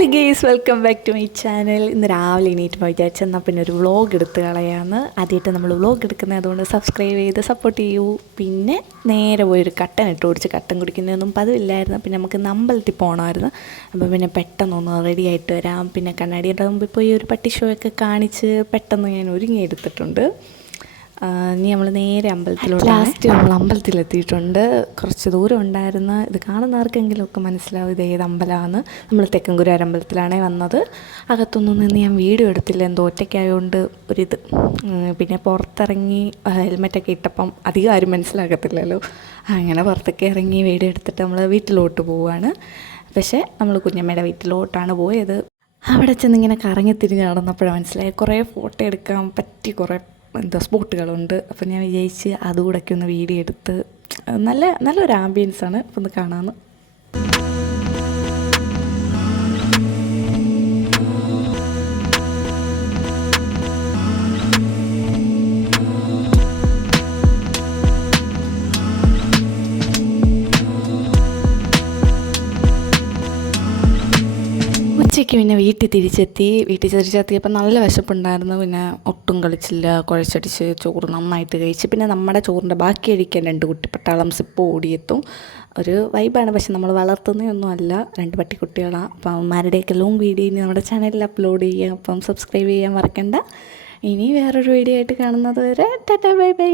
Hello guys, welcome back to my channel. ഇന്ന് രാവിലെ എണീറ്റ് വിചാരിച്ചു എന്നാൽ പിന്നെ ഒരു വ്ളോഗ് എടുത്ത് കളയാമെന്ന്. ആദ്യമായിട്ട് നമ്മൾ വ്ളോഗ് എടുക്കുന്നത്, അതുകൊണ്ട് സബ്സ്ക്രൈബ് ചെയ്ത് സപ്പോർട്ട് ചെയ്യൂ. പിന്നെ നേരെ പോയൊരു കട്ടൻ ഇട്ട് കുടിച്ച്, കട്ടൻ കുടിക്കുന്നതൊന്നും പതിവില്ലായിരുന്നു. പിന്നെ നമുക്ക് അമ്പലത്തിൽ പോകണമായിരുന്നു. അപ്പോൾ പിന്നെ പെട്ടെന്നൊന്ന് റെഡി ആയിട്ട് വരാം. പിന്നെ കണ്ണാടിയുടെ മുമ്പിൽ പോയി ഒരു പട്ടി ഷോയൊക്കെ കാണിച്ച് പെട്ടെന്ന് ഞാൻ ഒരുങ്ങിയെടുത്തിട്ടുണ്ട്. ഇനി നമ്മൾ നേരെ അമ്പലത്തിലോട്ട്. ലാസ്റ്റ് നമ്മൾ അമ്പലത്തിലെത്തിയിട്ടുണ്ട്. കുറച്ച് ദൂരം ഉണ്ടായിരുന്നു. ഇത് കാണുന്നവർക്കെങ്കിലും ഒക്കെ മനസ്സിലാവും ഇത് ഏത് അമ്പലമാണ്. നമ്മൾ തെക്കൻകുരാർ അമ്പലത്തിലാണേ വന്നത്. അകത്തൊന്നും നിന്ന് ഞാൻ വീഡിയോ എടുത്തില്ല, എന്തോ ഒറ്റയ്ക്കായതുകൊണ്ട് ഒരിത്. പിന്നെ പുറത്തിറങ്ങി ഹെൽമെറ്റൊക്കെ ഇട്ടപ്പം അധികം ആരും മനസ്സിലാക്കത്തില്ലല്ലോ. അങ്ങനെ പുറത്തൊക്കെ ഇറങ്ങി വീഡിയോ എടുത്തിട്ട് നമ്മൾ വീട്ടിലോട്ട് പോവുകയാണ്. പക്ഷേ നമ്മൾ കുഞ്ഞമ്മയുടെ വീട്ടിലോട്ടാണ് പോയത്. അവിടെ ചെന്നിങ്ങനെ കറങ്ങി തിരിഞ്ഞ് നടന്നപ്പോഴാണ് മനസ്സിലായി കുറേ ഫോട്ടോ എടുക്കാൻ പറ്റി കുറേ സ്പോട്ടുകളുണ്ട്. അപ്പോൾ ഞാൻ വിചാരിച്ച് അതുകൂടെയൊക്കെ ഒന്ന് വീഡിയോ എടുത്ത് നല്ലൊരു ആംബിയൻസാണ്. അപ്പോൾ ഒന്ന് കാണാമെന്ന്. ഉച്ചയ്ക്ക് പിന്നെ വീട്ടിൽ തിരിച്ചെത്തിയപ്പോൾ നല്ല വിശപ്പുണ്ടായിരുന്നു. പിന്നെ ഒട്ടും കളിച്ചില്ല, കുഴച്ചടിച്ച് ചോറ് നന്നായിട്ട് കഴിച്ച്. പിന്നെ നമ്മുടെ ചോറിൻ്റെ ബാക്കി കഴിക്കാൻ 2 കുട്ടിപ്പട്ടാളം സിപ്പ് ഓടിയെത്തും. ഒരു വൈബാണ്. പക്ഷെ നമ്മൾ വളർത്തുന്നതൊന്നും അല്ല, 2 പട്ടിക്കുട്ടികളാണ്. അപ്പം അവന്മാരുടെയൊക്കെ ലോങ് വീഡിയോ ഇനി നമ്മുടെ ചാനലിൽ അപ്ലോഡ് ചെയ്യാം. അപ്പം സബ്സ്ക്രൈബ് ചെയ്യാൻ മറക്കണ്ട. ഇനി വേറൊരു വീഡിയോ ആയിട്ട് കാണുന്നത് വരെ ടാറ്റാ ബൈ ബൈ.